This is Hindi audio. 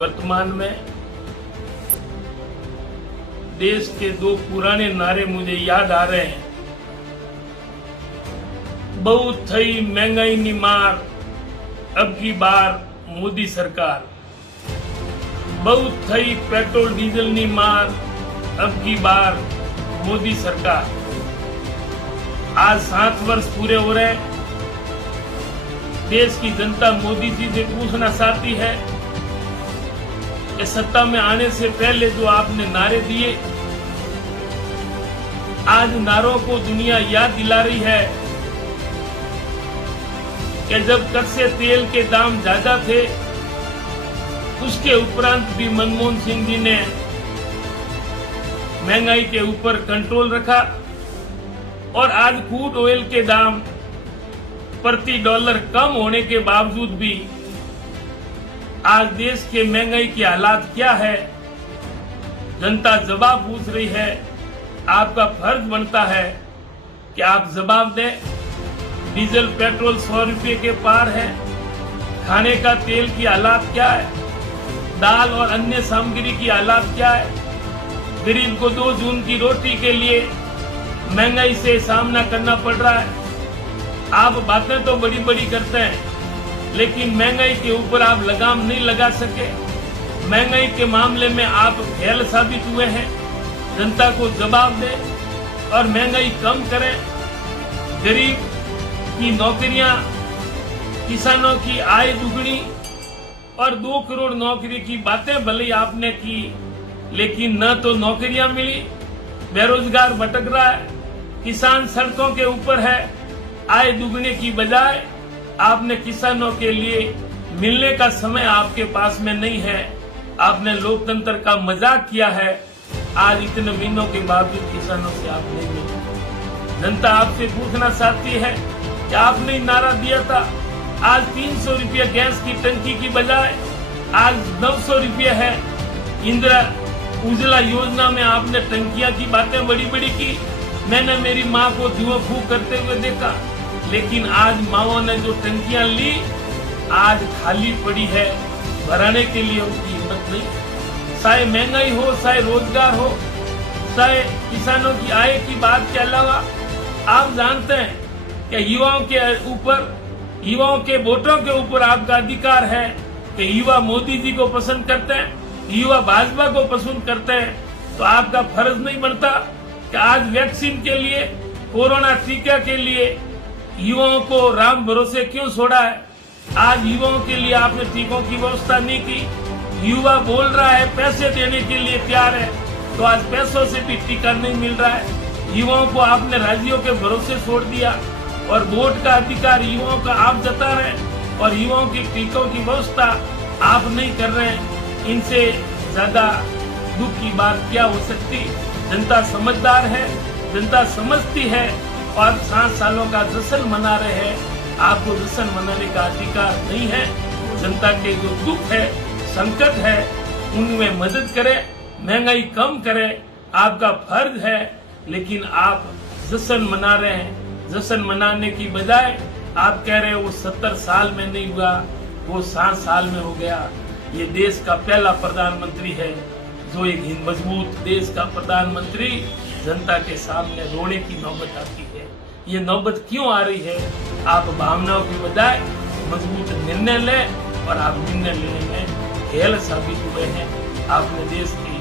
वर्तमान में देश के दो पुराने नारे मुझे याद आ रहे हैं। बहुत थई महंगाई नी मार, अब की बार मोदी सरकार। बहुत थई पेट्रोल डीजल नी मार, अब की बार मोदी सरकार। आज 7 वर्ष पूरे हो रहे हैं। देश की जनता मोदी जी से पूछना चाहती है कि सत्ता में आने से पहले जो आपने नारे दिए, आज नारों को दुनिया याद दिला रही है कि जब कच्चे तेल के दाम ज्यादा थे, उसके उपरांत भी मनमोहन सिंह जी ने महंगाई के ऊपर कंट्रोल रखा और आज क्रूड ऑयल के दाम प्रति डॉलर कम होने के बावजूद भी आज देश के महंगाई की हालात क्या है, जनता जवाब पूछ रही है। आपका फर्ज बनता है कि आप जवाब दें। डीजल पेट्रोल 100 रुपये के पार है। खाने का तेल की हालात क्या है, दाल और अन्य सामग्री की हालात क्या है। गरीब को 2 जून की रोटी के लिए महंगाई से सामना करना पड़ रहा है। आप बातें तो बड़ी बड़ी करते हैं, लेकिन महंगाई के ऊपर आप लगाम नहीं लगा सके। महंगाई के मामले में आप फेल साबित हुए हैं। जनता को जवाब दें और महंगाई कम करें। गरीब की नौकरियां, किसानों की आय दुगनी और 2 करोड़ नौकरी की बातें भले ही आपने की, लेकिन न तो नौकरियां मिली, बेरोजगार भटक रहा है, किसान सड़कों के ऊपर है। आय दुगने की बजाय आपने किसानों के लिए मिलने का समय आपके पास में नहीं है। आपने लोकतंत्र का मजाक किया है। आज इतने महीनों के बावजूद किसानों से आप नहीं मिले। जनता आपसे पूछना चाहती है कि आपने नारा दिया था, आज 300 रुपये गैस की टंकी की बजाय आज 900 रुपये है। इंदिरा उज्ज्वला योजना में आपने टंकियां की बातें बड़ी बड़ी की। मैंने मेरी माँ को धुआं फूंक करते हुए देखा, लेकिन आज माओ ने जो टंकियां ली आज खाली पड़ी है। भराने के लिए उनकी हिम्मत नहीं। चाहे महंगाई हो, चाहे रोजगार हो, चाहे किसानों की आय की बात के अलावा आप जानते हैं कि युवाओं के ऊपर, युवाओं के वोटों के ऊपर आपका अधिकार है कि युवा मोदी जी को पसंद करते हैं, युवा भाजपा को पसंद करते हैं। तो आपका फर्ज नहीं बनता कि आज वैक्सीन के लिए, कोरोना टीका के लिए युवाओं को राम भरोसे क्यों छोड़ा है। आज युवाओं के लिए आपने टीकों की व्यवस्था नहीं की। युवा बोल रहा है पैसे देने के लिए तैयार है, तो आज पैसों से भी टीका नहीं मिल रहा है। युवाओं को आपने राज्यों के भरोसे छोड़ दिया और वोट का अधिकार युवाओं का आप जता रहे हैं और युवाओं की टीकों की व्यवस्था आप नहीं कर रहे हैं। इनसे ज्यादा दुख की बात क्या हो सकती। जनता समझदार है, जनता समझती है और 7 सालों का जश्न मना रहे हैं। आपको जश्न मनाने का अधिकार नहीं है। जनता के जो दुख है, संकट है, उनमें मदद करें, महंगाई कम करें, आपका फर्ज है। लेकिन आप जश्न मना रहे हैं। जश्न मनाने की बजाय आप कह रहे हैं वो 70 साल में नहीं हुआ, वो 7 साल में हो गया। ये देश का पहला प्रधानमंत्री है जो एक मजबूत देश का प्रधानमंत्री जनता के सामने रोने की नौबत आती है। ये नौबत क्यों आ रही है? आप भावनाओं की बजाय मजबूत निर्णय लें और आप निर्णय लेने में फेल साबित हुए हैं। आपने देश की